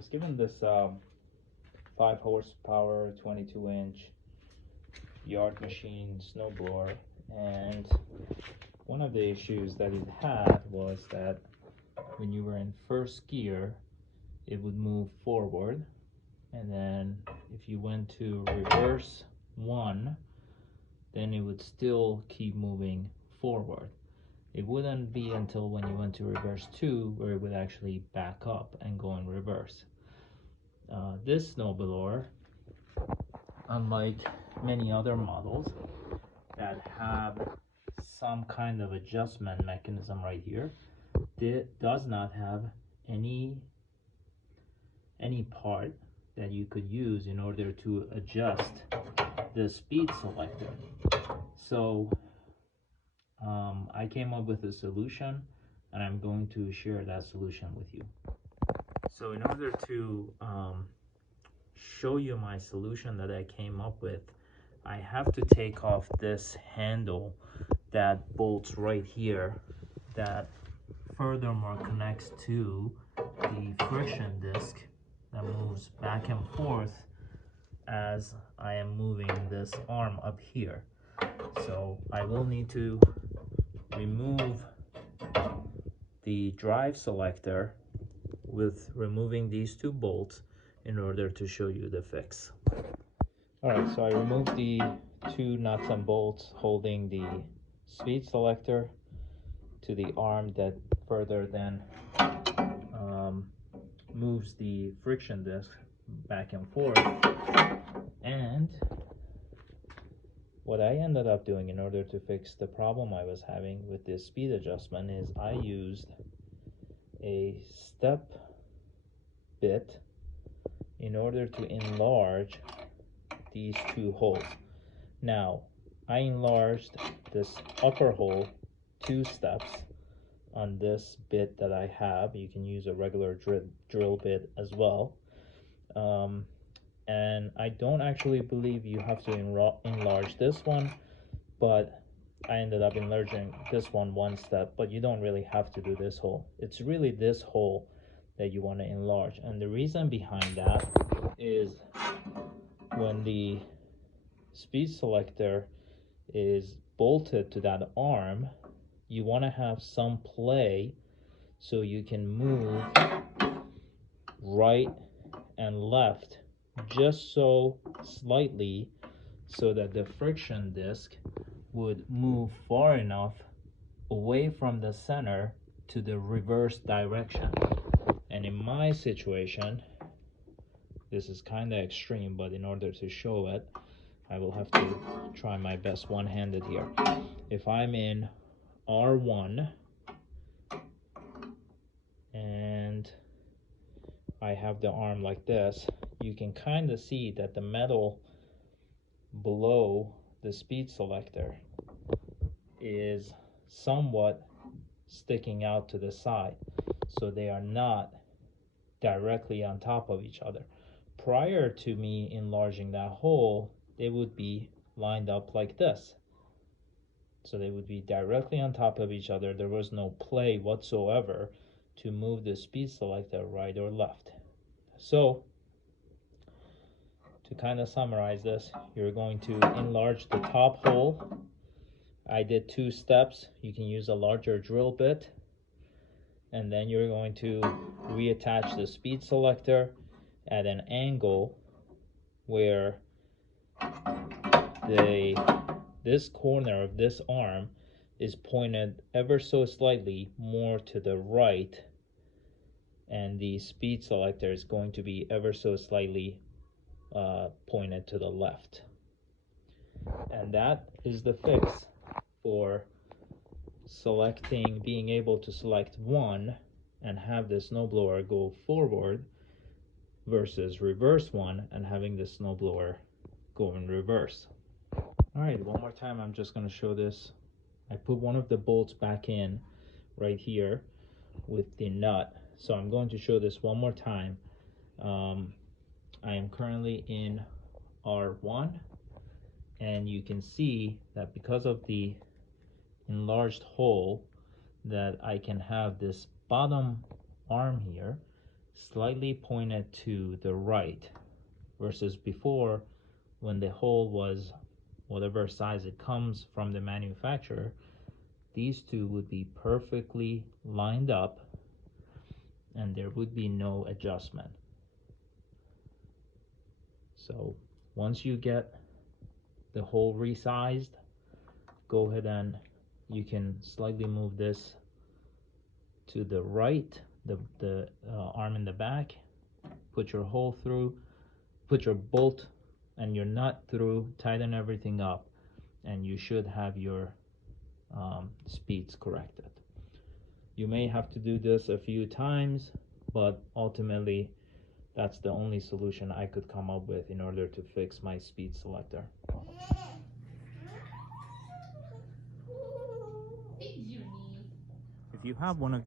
was given this 5 horsepower, 22-inch yard machine snowblower, and one of the issues that it had was that when you were in first gear, it would move forward, and then if you went to reverse 1, then it would still keep moving forward. It wouldn't be until when you went to reverse 2 where it would actually back up and go in reverse. This snowblower, unlike many other models that have some kind of adjustment mechanism right here, it does not have any part that you could use in order to adjust the speed selector. So I came up with a solution, and I'm going to share that solution with you. So in order to show you my solution that I came up with, I have to take off this handle that bolts right here, that furthermore connects to the friction disc that moves back and forth as I am moving this arm up here. So I will need to remove the drive selector with removing these 2 bolts in order to show you the fix. Alright, so I removed the 2 nuts and bolts holding the speed selector to the arm that further then moves the friction disc back and forth. And what I ended up doing in order to fix the problem I was having with this speed adjustment is I used a step bit in order to enlarge these 2 holes. Now, I enlarged this upper hole 2 steps on this bit that I have. You can use a regular drill bit as well. And I don't actually believe you have to enlarge this one, but I ended up enlarging this one 1 step, but you don't really have to do this hole. It's really this hole that you want to enlarge, and the reason behind that is when the speed selector is bolted to that arm, you want to have some play so you can move right and left just so slightly so that the friction disc would move far enough away from the center to the reverse direction. And in my situation, this is kind of extreme, but in order to show it, I will have to try my best one-handed here. If I'm in R1 and I have the arm like this, you can kind of see that the metal below the speed selector is somewhat sticking out to the side, so they are not directly on top of each other. Prior to me enlarging that hole, they would be lined up like this, so they would be directly on top of each other. There was no play whatsoever to move the speed selector right or left. So to kind of summarize this, you're going to enlarge the top hole. I did 2 steps. You can use a larger drill bit, and then you're going to reattach the speed selector at an angle where this corner of this arm is pointed ever so slightly more to the right, and the speed selector is going to be ever so slightly pointed to the left. And that is the fix for being able to select 1 and have the snowblower go forward versus reverse 1 and having the snowblower go in reverse. Alright, one more time I'm just going to show this. I put one of the bolts back in right here with the nut, so I'm going to show this one more time. I am currently in R1, and you can see that because of the enlarged hole, that I can have this bottom arm here slightly pointed to the right, versus before when the hole was whatever size it comes from the manufacturer, these two would be perfectly lined up and there would be no adjustment. So once you get the hole resized, go ahead and you can slightly move this to the right, the arm in the back, put your hole through, put your bolt and your nut through, tighten everything up, and you should have your speeds corrected. You may have to do this a few times, but ultimately that's the only solution I could come up with in order to fix my speed selector. If you have one of